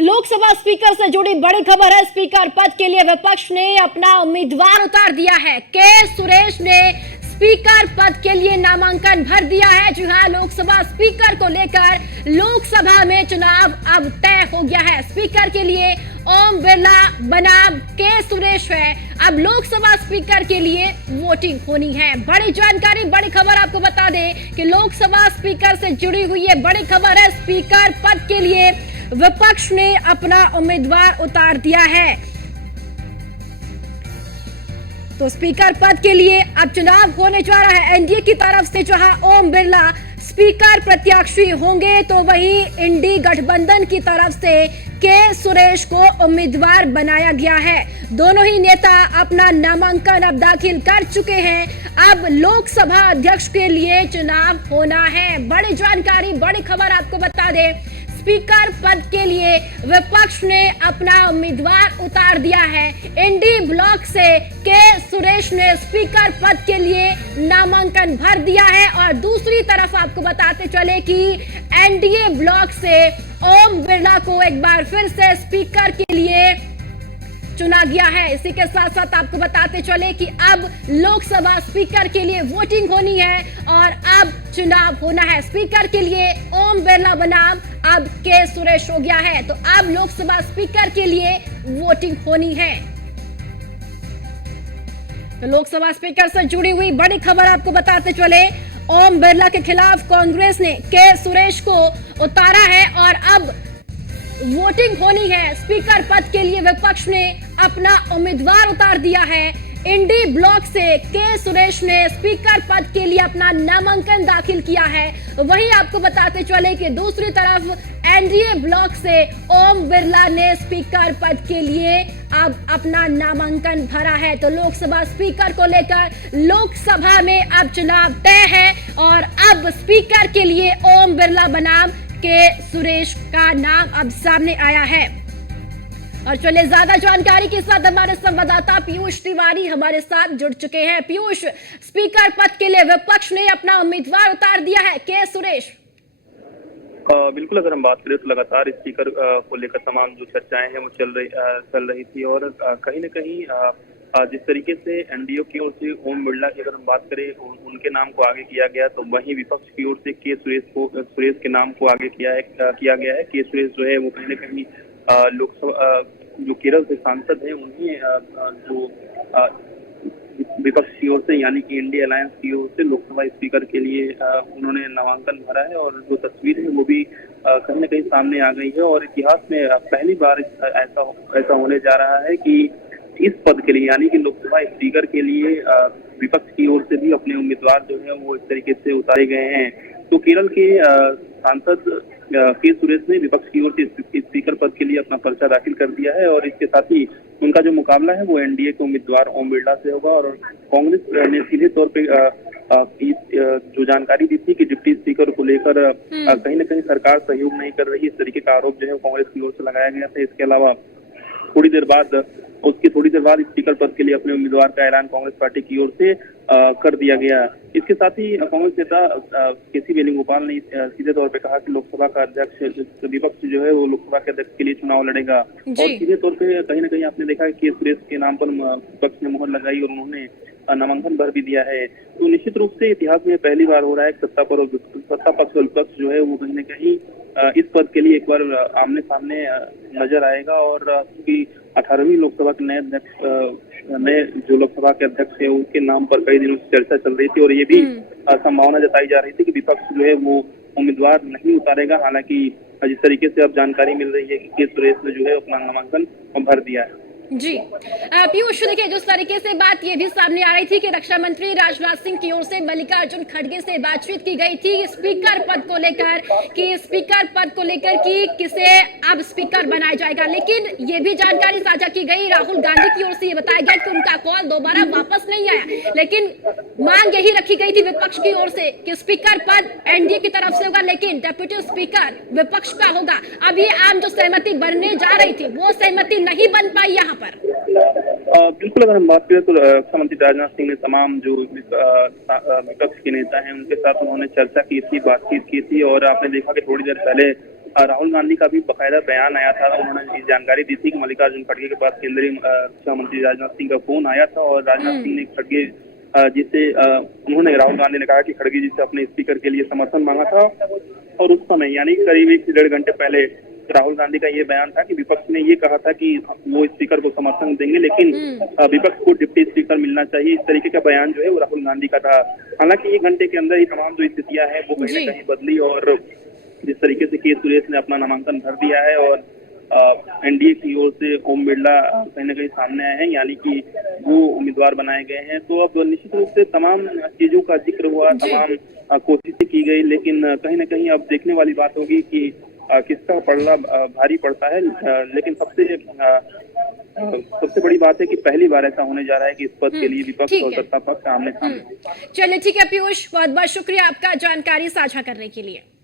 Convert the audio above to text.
Lok Sabha speaker से जुड़ी बड़ी खबर है। स्पीकर पद के लिए विपक्ष ने अपना उम्मीदवार उतार दिया है। के सुरेश ने स्पीकर पद के लिए नामांकन भर दिया है। जी हां, लोकसभा स्पीकर को लेकर लोकसभा में चुनाव अब तय हो गया है। स्पीकर के लिए ओम बिरला बनाम के सुरेश है। अब लोकसभा स्पीकर के लिए वोटिंग होनी है। बड़ी जानकारी, बड़ी खबर आपको बता दें कि लोकसभा स्पीकर से जुड़ी हुई ये बड़ी खबर है। स्पीकर पद के लिए विपक्ष ने अपना उम्मीदवार उतार दिया है। तो स्पीकर पद के लिए अब चुनाव होने जा रहा है। एनडीए की तरफ से जहां ओम बिरला स्पीकर प्रत्याशी होंगे, तो वहीं इंडी गठबंधन की तरफ से के सुरेश को उम्मीदवार बनाया गया है। दोनों ही नेता अपना नामांकन अब दाखिल कर चुके हैं। अब लोकसभा अध्यक्ष के लिए चुनाव होना है। बड़ी जानकारी, बड़ी खबर आपको बता दें, स्पीकर पद के लिए विपक्ष ने अपना उम्मीदवार उतार दिया है। इंडी ब्लॉक से के सुरेश ने स्पीकर पद के लिए नामांकन भर दिया है। और दूसरी तरफ आपको बताते चले कि एनडीए ब्लॉक से ओम बिरला को एक बार फिर से स्पीकर के लिए चुना गया है। इसी के साथ साथ आपको बताते चले कि अब लोकसभा स्पीकर के लिए वोटिंग होनी है और अब चुनाव होना है। स्पीकर के लिए ओम बिरला बनाम अब के सुरेश हो गया है। तो अब लोकसभा स्पीकर के लिए वोटिंग होनी है। तो लोकसभा स्पीकर से जुड़ी हुई बड़ी खबर आपको बताते चले, ओम बिरला के खिलाफ कांग्रेस ने के सुरेश को उतारा है और अब वोटिंग होनी है। स्पीकर पद के लिए विपक्ष ने अपना उम्मीदवार उतार दिया है। इंडी ब्लॉक से के सुरेश ने स्पीकर पद के लिए अपना नामांकन दाखिल किया है। वहीं आपको बताते चले कि दूसरी तरफ एनडीए ब्लॉक से ओम बिरला ने स्पीकर पद के लिए अब अपना नामांकन भरा है। तो लोकसभा स्पीकर को लेकर लोकसभा में अब चुनाव तय है और अब स्पीकर के लिए ओम बिरला बनाम के सुरेश का नाम अब सामने आया है। और चलिए ज्यादा जानकारी के साथ हमारे संवाददाता पीयूष तिवारी हमारे साथ जुड़ चुके हैं। पीयूष, स्पीकर पद के लिए विपक्ष ने अपना उम्मीदवार उतार दिया है, के सुरेश। बिल्कुल, अगर हम बात करें तो लगातार स्पीकर को लेकर तमाम जो चर्चाएं हैं वो चल रही थी और कहीं न कहीं जिस तरीके से एनडीए की ओर से ओम बिरला की अगर हम बात करें उनके नाम को आगे किया गया, तो वहीं विपक्ष की ओर से के सुरेश के नाम को आगे किया गया है। के सुरेश जो है वो कहीं न कहीं लोकसभा जो केरल से सांसद हैं उन्हीं जो विपक्ष की ओर से यानी कि इंडिया अलायंस की ओर से लोकसभा स्पीकर के लिए उन्होंने नामांकन भरा है। और जो तस्वीर है वो भी कहीं न कहीं सामने आ गई है और इतिहास में पहली बार ऐसा होने जा रहा है कि इस पद के लिए यानी कि लोकसभा स्पीकर के लिए विपक्ष की ओर से भी अपने उम्मीदवार जो है वो इस तरीके से उतारे गए हैं। तो केरल के सांसद के सुरेश ने विपक्ष की ओर से स्पीकर पद के लिए अपना पर्चा दाखिल कर दिया है और इसके साथ ही उनका जो मुकाबला है वो एनडीए के उम्मीदवार ओम बिरला से होगा। और कांग्रेस ने सीधे तौर पे जो जानकारी दी थी कि डिप्टी स्पीकर को लेकर कहीं न कहीं सरकार सहयोग नहीं कर रही, इस तरीके का आरोप जो है कांग्रेस की ओर से लगाया गया था। इसके अलावा थोड़ी देर बाद स्पीकर पद के लिए अपने उम्मीदवार का ऐलान कांग्रेस पार्टी की ओर से कर दिया गया। इसके साथ ही कांग्रेस नेता केसी वेणुगोपाल ने सीधे तौर पे कहा कि लोकसभा का अध्यक्ष विपक्ष जो है वो लोकसभा के अध्यक्ष के लिए चुनाव लड़ेगा। और सीधे तौर पे कहीं न कहीं आपने देखा है कि सुरेश के नाम पर विपक्ष ने मुहर लगाई और उन्होंने नामांकन भर भी दिया है। तो निश्चित रूप से इतिहास में पहली बार हो रहा है सत्ता पक्ष और विपक्ष जो है वो कहीं न कहीं इस पद के लिए एक बार आमने सामने नजर आएगा। और क्योंकि 18वीं लोकसभा के नए जो लोकसभा के अध्यक्ष है उनके नाम पर कई दिनों से चर्चा चल रही थी और ये भी संभावना जताई जा रही थी कि विपक्ष जो है वो उम्मीदवार नहीं उतारेगा। हालांकि जिस तरीके से अब जानकारी मिल रही है कि के सुरेश ने जो है अपना नामांकन भर दिया है। जी पीयूष, देखिए जिस तरीके से बात ये भी सामने आ रही थी कि रक्षा मंत्री राजनाथ सिंह की ओर से मल्लिकार्जुन खड़गे से बातचीत की गई थी स्पीकर पद को लेकर कि किसे अब स्पीकर बनाया जाएगा, लेकिन ये भी जानकारी साझा की गई राहुल गांधी की ओर से ये बताया गया कि उनका कॉल दोबारा वापस नहीं आया, लेकिन मांग यही रखी गई थी विपक्ष की ओर से कि स्पीकर पद एनडीए की तरफ से होगा लेकिन डेप्यूटी स्पीकर विपक्ष का होगा। अब ये आम जो सहमति बनने जा रही थी वो सहमति नहीं बन पाई यहाँ पर। बिल्कुल, अगर हम बात करें तो रक्षा मंत्री राजनाथ सिंह ने तमाम जो विपक्ष के नेता हैं उनके साथ उन्होंने चर्चा की थी, बातचीत की थी और आपने देखा कि थोड़ी देर पहले राहुल गांधी का भी बाकायदा बयान आया था। उन्होंने ये जानकारी दी थी कि मल्लिकार्जुन खड़गे के पास केंद्रीय रक्षा मंत्री राजनाथ सिंह का फोन आया था और राजनाथ सिंह ने खड़गे उन्होंने राहुल गांधी ने कहा कि खड़गे जी से अपने स्पीकर के लिए समर्थन मांगा था और उस समय यानी करीब 1 से 1.5 घंटे पहले राहुल गांधी का ये बयान था कि विपक्ष ने ये कहा था कि वो स्पीकर को समर्थन देंगे, लेकिन विपक्ष को डिप्टी स्पीकर मिलना चाहिए। इस तरीके का बयान जो है वो राहुल गांधी का था। हालांकि 1 घंटे के अंदर ही तमाम जो स्थितियां हैं वो कहीं न कहीं बदली और जिस तरीके से के सुरेश ने अपना नामांकन भर दिया है और एनडीए की ओर से ओम बिरला कहीं न कहीं सामने आए हैं, यानी कि वो उम्मीदवार बनाए गए हैं। तो अब निश्चित रूप से तमाम चीजों का जिक्र हुआ, तमाम कोशिशें की गई, लेकिन कहीं न कहीं अब देखने वाली बात होगी कि किसका पलड़ा भारी पड़ता है। लेकिन सबसे बड़ी बात है कि पहली बार ऐसा होने जा रहा है कि इस पद के लिए विपक्ष और सत्ता पक्ष आमने सामने। चलिए ठीक है पीयूष, बहुत बहुत शुक्रिया आपका जानकारी साझा करने के लिए।